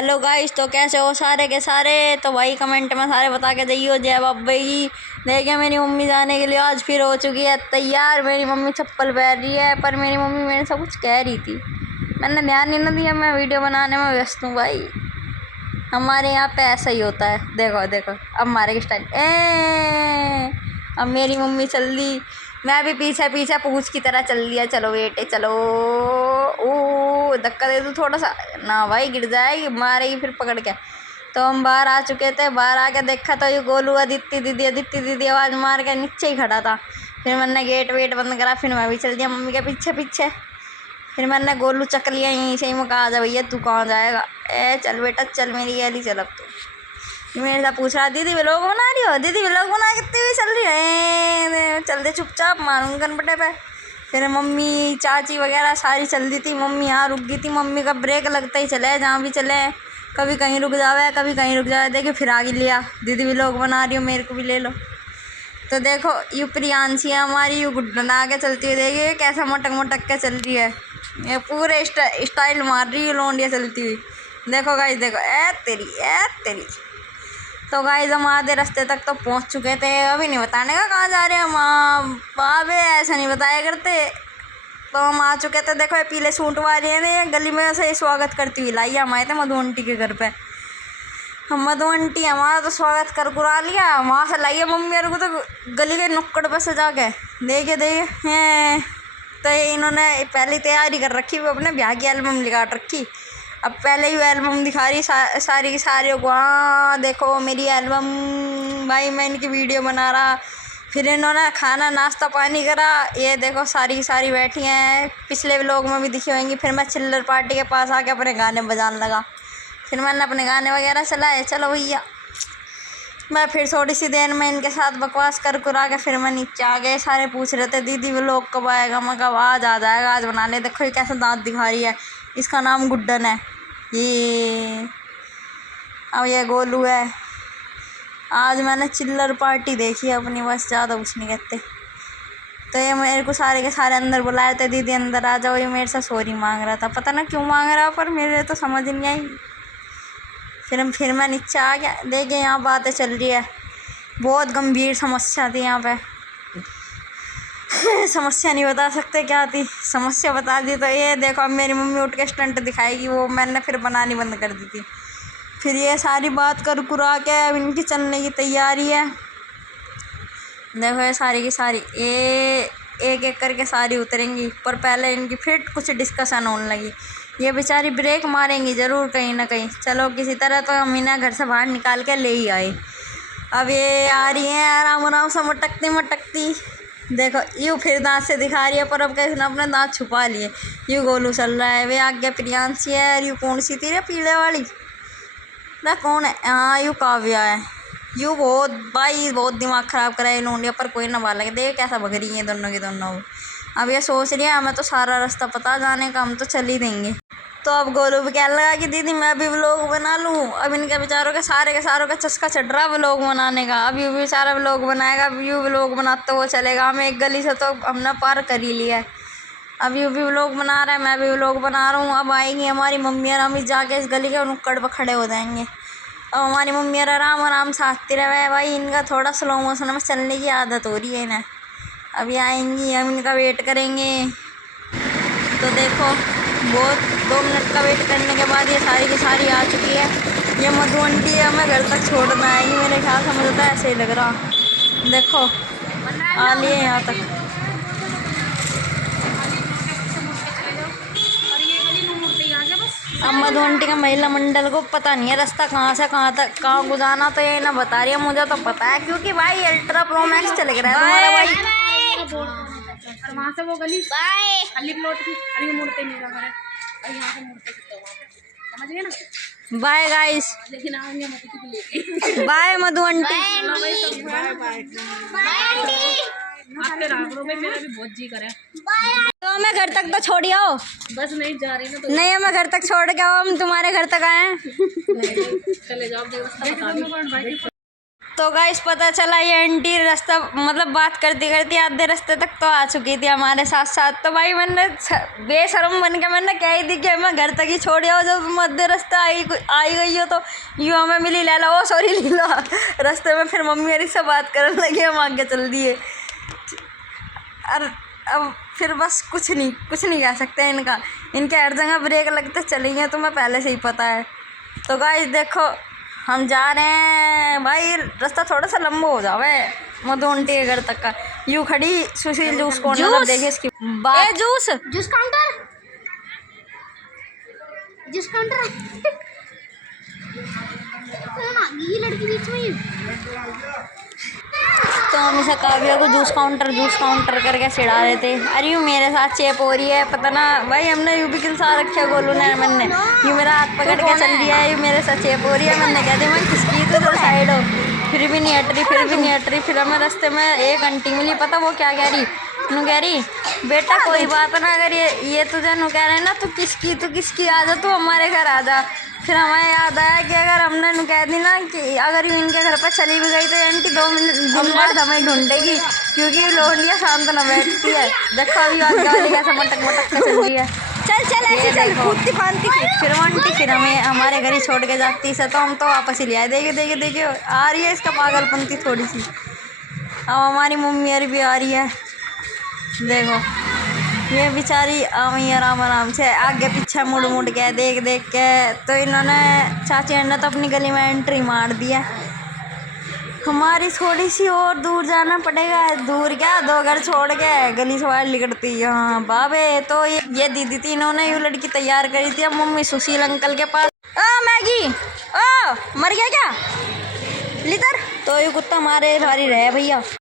Hello guys, तो कैसे हो सारे के सारे। तो भाई कमेंट में सारे बता के जाइयो जय बाबा जी। देखिए मेरी मम्मी जाने के लिए आज फिर हो चुकी है तैयार। मेरी मम्मी चप्पल पहन रही है, पर मेरी मम्मी मेरे से कुछ कह रही थी, मैंने ध्यान ही नहीं दिया, मैं वीडियो बनाने में व्यस्त हूँ। भाई हमारे यहाँ पे ऐसा ही होता है। देखो देखो अब मारे के स्टाइल अब मेरी मम्मी चल दी, मैं भी पीछे पीछे पूछ की तरह चल दिया। चलो बेटे चलो। ओ धक्का दे दूँ थोड़ा सा ना, भाई गिर जाएगी, मारेगी फिर पकड़ के। तो हम बाहर आ चुके थे, बाहर आके देखा तो ये गोलू अदिति दीदी आवाज़ मार के नीचे ही खड़ा था। फिर मैंने गेट वेट बंद करा, फिर मैं भी चल दिया मम्मी के पीछे पीछे। फिर मैंने गोलू चक लिया यहीं से ही। मैं कहा जा भैया तू कहाँ जाएगा, ए चल बेटा चल मेरी गैली चल। अब तो मेरे से पूछ रहा दीदी व्लॉग बना रही हो, दीदी व्लॉग बना कितनी हुई चल रही है, चल दे चुपचाप मारूंगा गनपटे पे। फिर मम्मी चाची वगैरह सारी चल दी थी, मम्मी यहाँ रुक गई थी। मम्मी का ब्रेक लगता ही चले जहाँ भी चले, कभी कहीं रुक जावे कभी कहीं रुक जावे। देखिए फिर आगे लिया, दीदी व्लॉग बना रही हो मेरे को भी ले लो। तो देखो यू प्रियांशी है हमारी, यू गुड्डन आगे चलती हुई, देखिए कैसा मटक मटक के चल रही है, ये पूरे स्टाइल मार रही है लौंडिया चलती हुई। देखो गाइस देखो, ए तेरी। तो गाइस हम आधे रास्ते तक तो पहुंच चुके थे, अभी नहीं बताने का कहाँ जा रहे हैं हम, बाबे ऐसा नहीं बताया करते। तो हम आ चुके थे, देखो ये पीले सूट वाले ने गली में से स्वागत करती हुई लाई। हम आए थे मधु आंटी के घर पे, हम मधु आंटी हमारा तो स्वागत कर कुरा लिया, वहाँ से लाइए मम्मी और को तो गली के नुक्कड़ पर से जाके देखे हैं। तो इन्होंने पहले तैयारी कर रखी, वो अपने ब्याह की एल्बम निकाल रखी। अब पहले ही एल्बम दिखा रही सारी की सारी को, हाँ देखो मेरी एल्बम, भाई मैं इनकी वीडियो बना रहा। फिर इन्होंने खाना नाश्ता पानी करा, ये देखो सारी की सारी बैठी हैं, पिछले व्लॉग में भी दिखी होंगी। फिर मैं चिल्लर पार्टी के पास आके अपने गाने बजाने लगा, फिर मैंने अपने गाने वगैरह चलाए। चलो भैया मैं फिर थोड़ी सी देर में इनके साथ बकवास कर कुरा के फिर मैं नीचे आ गए। सारे पूछ रहे थे दीदी व्लॉग कब आएगा, मैं कब आज आ जाएगा, आज बना ले। देखो ये कैसा दांत दिखा रही है, इसका नाम गुड्डन है ये। अब ये गोलू है। आज मैंने चिल्लर पार्टी देखी है अपनी, बस ज़्यादा कुछ नहीं कहते। तो ये मेरे को सारे के सारे अंदर बुलाए थे, दीदी अंदर आ जाओ। ये मेरे से सॉरी मांग रहा था, पता ना क्यों मांग रहा, पर मेरे तो समझ नहीं आई। फिर मैं नीचे आ गया। देखिए यहाँ बातें चल रही है, बहुत गंभीर समस्या थी यहाँ पे। समस्या नहीं बता सकते क्या थी, समस्या बता दी। तो ये देखो अब मेरी मम्मी उठ के स्टंट दिखाएगी, वो मैंने फिर बनानी बंद कर दी थी। फिर ये सारी बात कर कुरा के अब इनकी चलने की तैयारी है। देखो ये सारी की सारी ये एक एक करके सारी उतरेंगी, पर पहले इनकी फिर कुछ डिस्कशन होने लगी। ये बेचारी ब्रेक मारेंगी ज़रूर कहीं ना कहीं। चलो किसी तरह तो हम इन्हें घर से बाहर निकाल के ले ही आए। अब ये आ रही हैं आराम आराम से मटकती। देखो यूँ फिर दांत से दिखा रही है, पर अब कैसे अपने दांत छुपा लिए। यूँ गोलू चल रहा है, वे आगे प्रियांशी है, और यूँ कौन सी थी रे पीले वाली, ना कौन है, हाँ यूँ काव्या है। यूँ बहुत दिमाग ख़राब करा है इन्होंने, पर कोई ना बाल लगे। देख कैसा भग रही है दोनों की दोनों। अब ये सोच रही है हमें तो सारा रास्ता पता जाने का, हम तो चल ही देंगे। तो अब गोलू भी कहने लगा कि दीदी मैं भी व्लॉग बना लूँ। अब इनके बेचारों के सारों का चस्का चढ़ रहा व्लॉग बनाने का। अब यू भी सारा व्लॉग बनाएगा, अब यू व्लॉग बनाते हुए चलेगा। हम एक गली से तो हमने पार कर ही लिया है, अब यू भी व्लॉग बना रहा है, मैं भी व्लॉग बना रहा हूँ। अब आएंगी हमारी मम्मी और हम जाके इस गली के नुक्कड़ पर खड़े हो जाएंगे। अब हमारी मम्मी और आराम आराम से आती रहे। भाई इनका थोड़ा स्लो मोशन में चलने की आदत हो रही है इन्हें। अब ये आएंगी, हम इनका वेट करेंगे। तो देखो बहुत 2 मिनट का वेट करने के बाद ये सारी की सारी आ चुकी है। ये मधु आंटी है, हमें घर तक छोड़ना आएगी मेरे ख्याल से, मुझे तो ऐसे ही लग रहा। देखो आ लिए यहाँ तक। अब मधु आंटी का महिला मंडल को पता नहीं है रास्ता कहाँ से कहाँ तक कहाँ को जाना, तो ये ना बता रही है, मुझे तो पता है क्योंकि भाई अल्ट्रा प्रो मैक्स चल रहा है तुम्हारा भाई। वहाँ से वो गली बाय खाली प्लॉट की खाली मुड़ते मेरा घर है, और यहाँ से मुड़ते समझ गए ना। बाय गाइस, लेकिन आएंगे मधु को लेके। बाय मधु आंटी। बाय बाय आपके रागड़ों में मेरा भी बहुत जी करे। तो हमें घर तक तो छोड़ी आओ। बस नहीं जा रही ना तो नहीं हमें घर तक छोड़ के आओ, हम तुम्हारे घर तक आए। चले जाओ व्यवस्था बता दी। तो गाइस पता चला ये आंटी रास्ता मतलब बात करती करती आधे रास्ते तक तो आ चुकी थी हमारे साथ साथ। तो भाई मैंने बेशरम बन के मैंने कह ही दी कि मैं घर तक ही छोड़ आओ, जब तुम आधे रास्ते आई गई हो तो यूँ हमें मिली लैला, ओ सॉरी लीला। रास्ते में फिर मम्मी मेरी से बात करने लगी, हम आगे चल दिए। अब फिर बस कुछ नहीं कह सकते इनके हर जगह ब्रेक लगते चलेंगे, तुम्हें पहले से ही पता है। तो गाइस देखो हम जा रहे हैं, भाई रास्ता थोड़ा सा लंबा हो जावे मधु आंटी के घर तक का। यूँ खड़ी सुशील जूस कॉर्नर, देखिए इसकी बात। जूस काउंटर ये लड़की बीच में। तो हम इसे काव्या को जूस काउंटर करके चिढ़ा रहे थे। अरे यूँ मेरे साथ चेप हो रही है, पता ना भाई हमने यूँ भी किनसा रखा गोलू ने, मैंने यूँ मेरा हाथ पकड़ के चल रही है, यूँ मेरे साथ चेप हो रही है। मैंने कह दी मैं किसकी तो साइड हो, फिर भी नहीं हट रही। फिर हमें रास्ते में एक आंटी मिली, पता वो क्या कह रही, नू कह रही बेटा कोई बात ना, अगर ये तुझे नू कह रहे ना तू किसकी आ जा, तू हमारे घर आ जा। फिर हमें याद आया कि अगर हमने नू कह दी ना कि अगर इनके घर पर चली भी गई तो आंटी 2 दिन बाद हमें ढूंढेगी, क्योंकि लोंडिया शांत न बैठती है। देखो अभी गाली कैसे मटक के चल रही है। चल ऐसे चल कूदती फांदती। फिर वो आंटी फिर हमें हमारे घर ही छोड़ के जाती से, तो हम तो वापस ही ले आए। देखिए आ रही है इसका पागलपंती थोड़ी सी। अब हमारी मम्मी अरे भी आ रही है, देखो ये बेचारी आराम से आगे पीछे मुड़ के देख के। तो इन्होंने चाची ने तो अपनी गली में एंट्री मार दी है। हमारी थोड़ी सी और दूर जाना पड़ेगा, दूर क्या 2 घर छोड़ के गली से बाहर निकलती है। हाँ बाबे तो ये दीदी थी, इन्होंने ये लड़की तैयार करी थी। अब मम्मी सुशील अंकल के पास मैगी मर गया क्या लिटर, तो ये कुत्ता हमारे भारी रहे भैया।